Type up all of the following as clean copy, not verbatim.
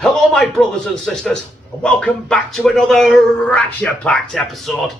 Hello my brothers and sisters, and welcome back to another action-packed episode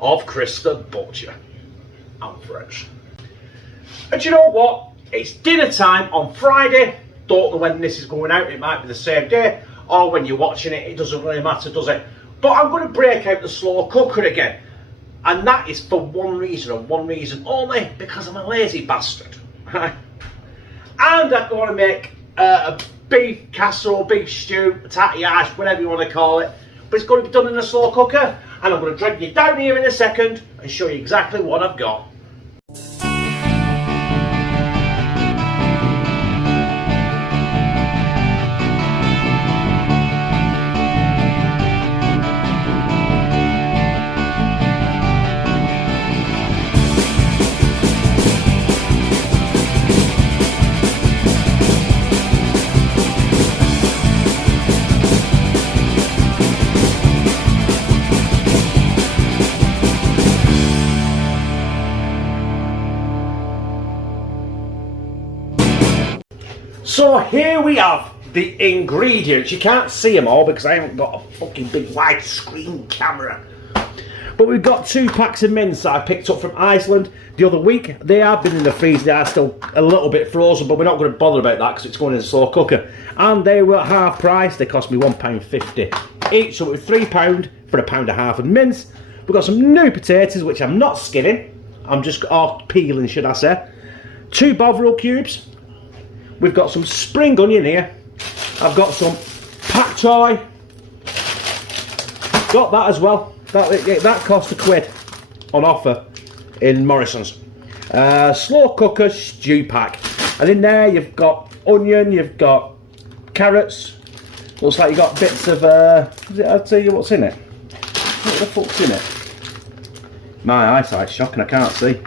of Chris the Butcher and Friends. And you know what? It's dinner time on Friday. Don't know when this is going out, it might be the same day, or when you're watching it, it doesn't really matter, does it? But I'm going to break out the slow cooker again. And that is for one reason, and one reason only, because I'm a lazy bastard. And I'm going to make a beef casserole, beef stew, tatty-ash, whatever you want to call it. But it's going to be done in a slow cooker. And I'm going to drag you down here in a second and show you exactly what I've got. So here we have the ingredients. You can't see them all because I haven't got a fucking big widescreen camera. But we've got 2 packs of mince that I picked up from Iceland the other week. They have been in the freezer. They are still a little bit frozen, but we're not going to bother about that because it's going in the slow cooker. And they were half price. They cost me £1.50 each, so it was £3 for a pound and a half of mince. We've got some new potatoes, which I'm not skinning. I'm just peeling, should I say. 2 Bovril cubes. We've got some spring onion here. I've got some pak choy. Got that as well. That cost £1 on offer in Morrison's. Slow cooker stew pack. And in there you've got onion, you've got carrots. Looks like you've got bits of, I'll tell you what's in it. What the fuck's in it? My eyesight's shocking, I can't see.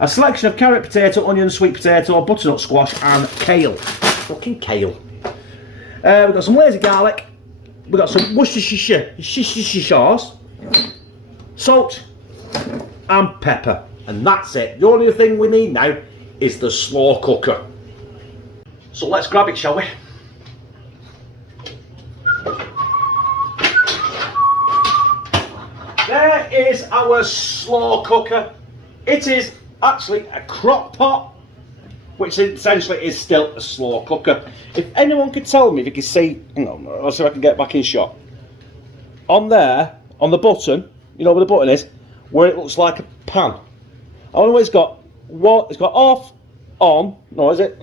A selection of carrot, potato, onion, sweet potato, butternut squash and kale. Fucking kale. We've got some lazy garlic. We've got some Worcestershire sauce, salt and pepper. And that's it. The only thing we need now is the slow cooker. So let's grab it, shall we? There is our slow cooker. It is actually a crock pot, which essentially is still a slow cooker. If anyone could tell me, if you could see, hang on, let's see if I can get back in shot. On there, on the button, you know where the button is, where it looks like a pan. I don't know what it's got. What it's got off, on, no, is it?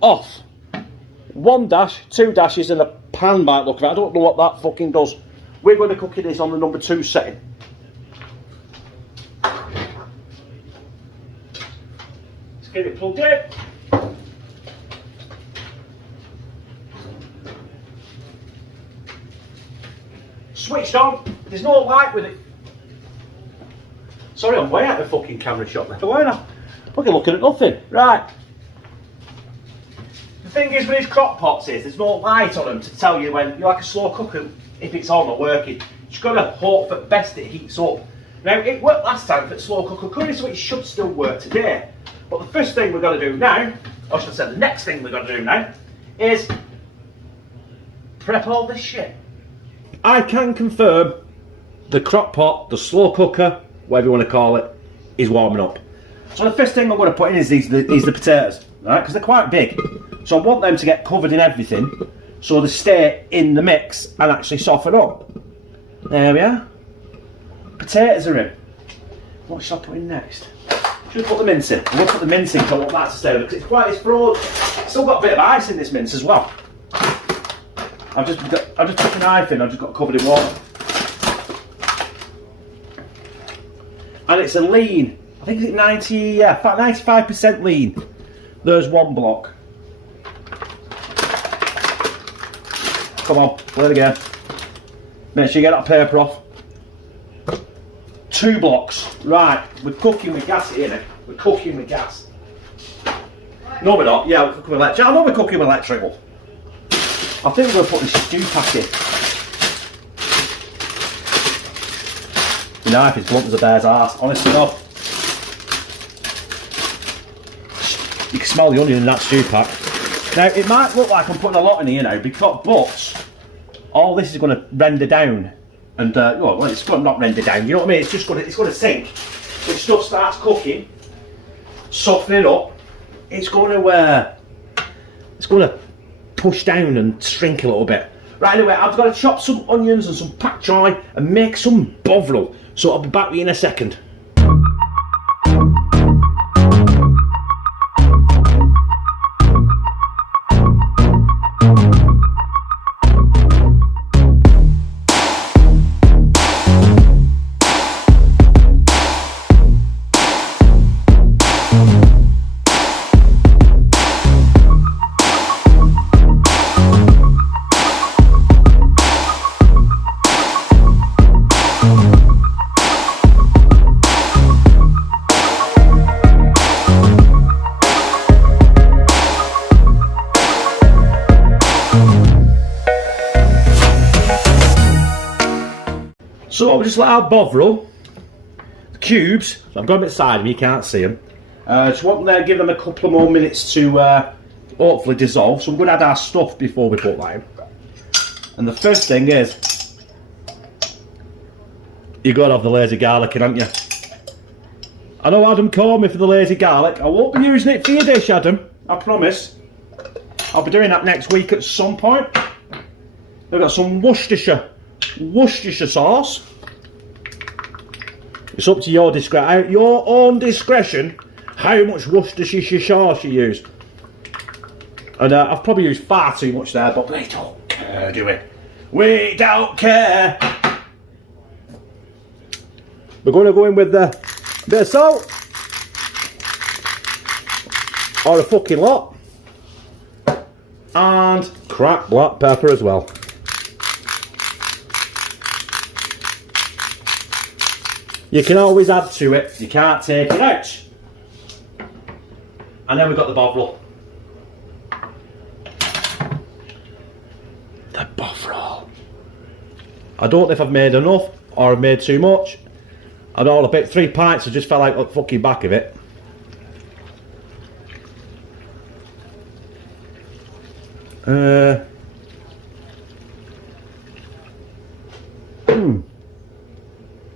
Off. 1 dash, 2 dashes, and a pan might look of it. I don't know what that fucking does. We're going to cook this on the number 2 setting. Get it plugged in. Switched on. There's no light with it. Sorry, I'm way out of the fucking camera shot there, weren't I? Fucking looking at nothing. Right. The thing is with these crock pots is there's no light on them to tell you when you're like a slow cooker if it's on or working. You've got to hope at best it heats up. Now it worked last time for the slow cooker curry, so it should still work today. But the first thing we're going to do now, or should I say the next thing we're going to do now, is prep all this shit. I can confirm the crock pot, the slow cooker, whatever you want to call it, is warming up. So the first thing I'm going to put in is the potatoes, right? Because they're quite big. So I want them to get covered in everything, so they stay in the mix and actually soften up. There we are. Potatoes are in. What should I put in next? Should put the mince in. We'll put the mince in because I want that to stay with it because it's frozen. Still got a bit of ice in this mince as well. I've just put a knife in. I've just got it covered in water. And it's a lean. I think it's 95% lean. There's 1 block. Come on, play it again. Make sure you get that paper off. 2 blocks. Right, we're cooking with gas here now. We're cooking with gas. No, we're not. Yeah, we're cooking with electric. I know we're cooking with electrical. I think we're going to put this stew pack in. The knife is blunt as a bear's arse, honestly enough. You can smell the onion in that stew pack. Now, it might look like I'm putting a lot in here now, but all this is going to render down. And, well, it's going to not render down, you know what I mean? It's just going to sink. When stuff starts cooking, softening up, it's going to push down and shrink a little bit. Right, anyway, I've got to chop some onions and some pak choi and make some bovril. So I'll be back with you in a second. So I'll just let our bovril, the cubes, so I've got them beside me, you can't see them. Just want them there, give them a couple of more minutes to hopefully dissolve. So I'm going to add our stuff before we put that in. And the first thing is, you've got to have the lazy garlic in, haven't you? I know Adam called me for the lazy garlic. I won't be using it for your dish, Adam, I promise. I'll be doing that next week at some point. I've got some Worcestershire sauce. It's up to your own discretion how much Worcestershire sauce you use. And I've probably used far too much there, but we don't care, do we? We don't care. We're going to go in with a bit of salt, or a fucking lot, and cracked black pepper as well. You can always add to it, you can't take it out. And then we've got the bovril. The bovril. I don't know if I've made enough or I've made too much. I don't know, about 3 pints, I just felt like the fucking back of it.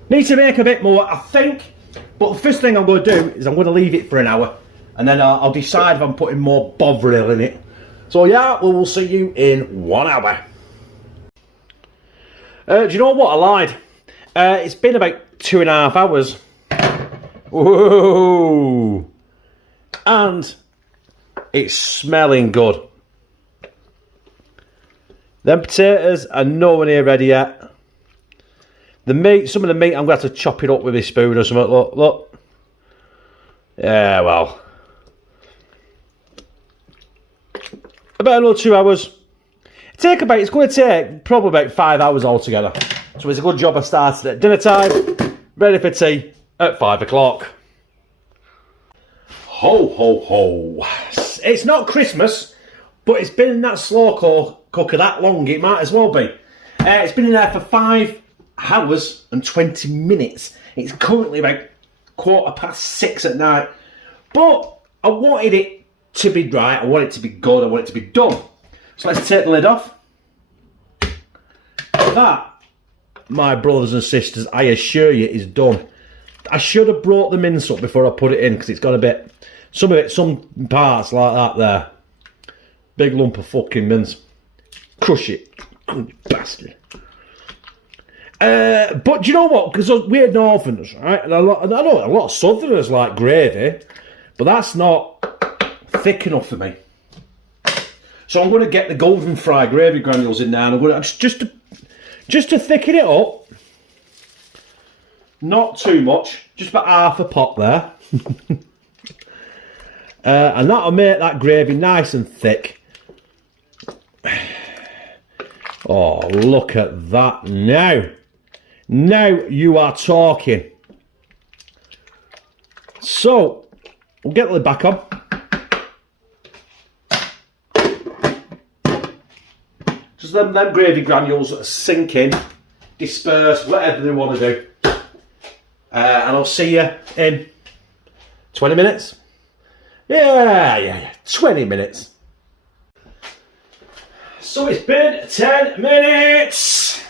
Need to make a bit more, I think. But the first thing I'm going to do is I'm going to leave it for an hour. And then I'll decide if I'm putting more bovril in it. So yeah, we'll see you in 1 hour. Do you know what? I lied. It's been about 2.5 hours. Whoa! And it's smelling good. Them potatoes are nowhere near ready yet. The meat, some of the meat, I'm going to have to chop it up with a spoon or something. Look. Yeah, well. About another 2 hours. It's going to take probably about 5 hours altogether. So it's a good job I started at dinner time, ready for tea at 5 o'clock. Ho, ho, ho. It's not Christmas, but it's been in that slow cooker that long, it might as well be. It's been in there for 5 hours and 20 minutes. It's currently about 6:15 at night. But I wanted it to be right, I want it to be good, I want it to be done. So let's take the lid off. That, my brothers and sisters, I assure you, is done. I should have brought the mince up before I put it in, because it's got a bit, some parts like that there. Big lump of fucking mince. Crush it. Good bastard. But do you know what? Because we're Northerners, right? And I know a lot of Southerners like gravy, but that's not thick enough for me. So I'm going to get the golden fry gravy granules in now, and I'm going to just to thicken it up. Not too much, just about half a pot there, and that'll make that gravy nice and thick. Oh, look at that now. Now you are talking. So, we'll get the lid back on. Just let them gravy granules sink in, disperse, whatever they want to do. And I'll see you in 20 minutes. Yeah, 20 minutes. So it's been 10 minutes.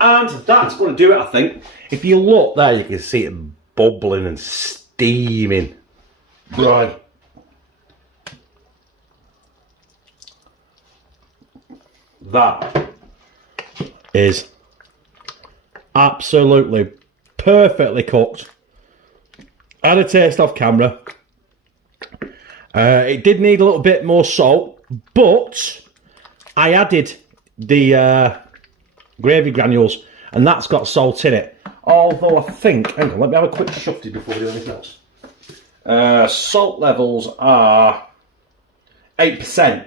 And that's going to do it, I think. If you look there, you can see it bubbling and steaming. Right. That is absolutely perfectly cooked. I had a taste off camera. It did need a little bit more salt, but I added the gravy granules, and that's got salt in it. Although I think, hang on, let me have a quick shufty before we do anything else. Salt levels are 8%.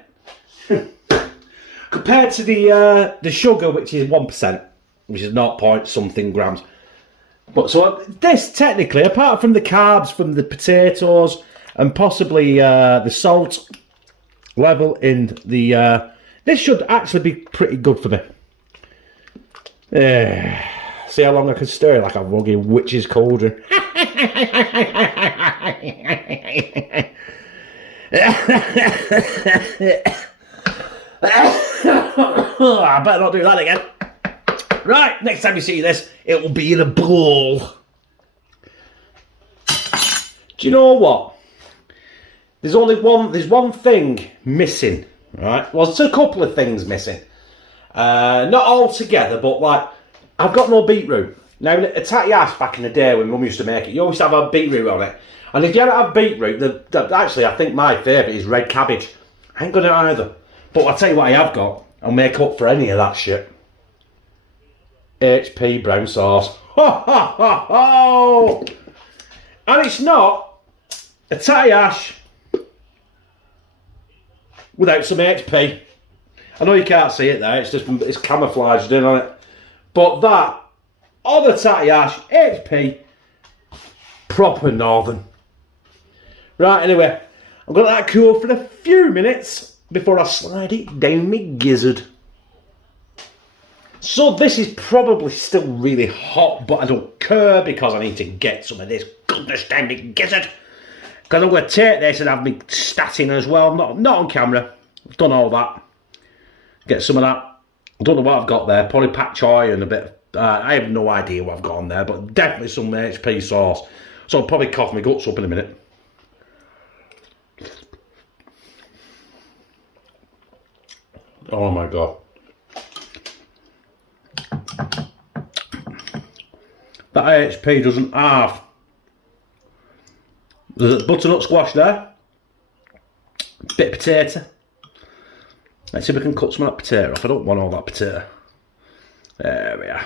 Compared to the sugar, which is 1%, which is 0 point something grams. But so this technically, apart from the carbs from the potatoes and possibly the salt level in the, this should actually be pretty good for me. See how long I can stir it like a rugged witch's cauldron. I better not do that again. Right, next time you see this, it will be in a bowl. Do you know what? There's one thing missing, right? Well, there's a couple of things missing. Not all together, but like, I've got no beetroot. Now, a tatty ass back in the day when Mum used to make it, you always have a beetroot on it. And if you don't have beetroot, actually, I think my favourite is red cabbage. I ain't got it either. But I'll tell you what I have got. I'll make up for any of that shit. HP brown sauce. Ho, ho, ho, ho. And it's not a tatty ash without some HP. I know you can't see it there, it's camouflaged in on it. But that, on the tatty ash, HP, proper northern. Right, anyway, I'm going to let that cool for a few minutes before I slide it down my gizzard. So this is probably still really hot, but I don't care because I need to get some of this goodness down my gizzard. Because I'm going to take this and have me statting as well. Not on camera. I've done all that. Get some of that. I don't know what I've got there. Probably pak choy and a bit of, I have no idea what I've got on there, but definitely some HP sauce. So I'll probably cough my guts up in a minute. Oh my god. That HP doesn't have. There's a butternut squash there. Bit of potato. Let's see if we can cut some of that potato off. I don't want all that potato. There we are.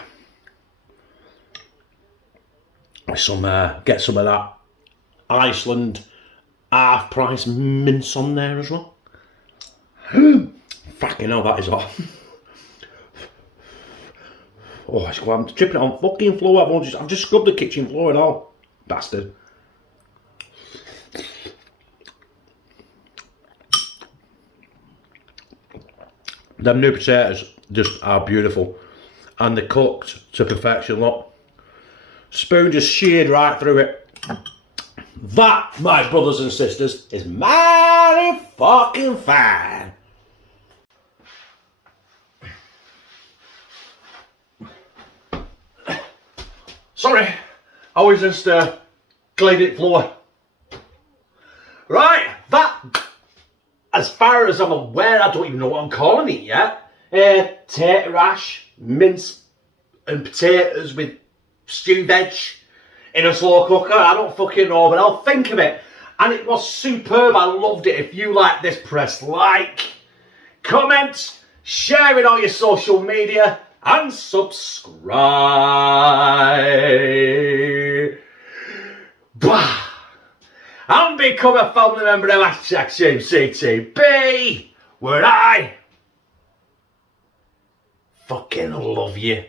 Get some of that Iceland half price mince on there as well. Fucking hell, that is hot. Oh, I'm dripping it on fucking floor. I've just scrubbed the kitchen floor and all. Bastard. Them new potatoes just are beautiful. And they're cooked to perfection, look. Spoon just sheared right through it. That, my brothers and sisters, is mighty fucking fine. Sorry, I was just cleaned it floor. Right, that, as far as I'm aware, I don't even know what I'm calling it yet. Tater ash, mince and potatoes with stewed veg in a slow cooker. I don't fucking know, but I'll think of it. And it was superb. I loved it. If you like this, press like, comment, share it on your social media, and subscribe. Bah! And become a family member of #CTB, where I fucking love you.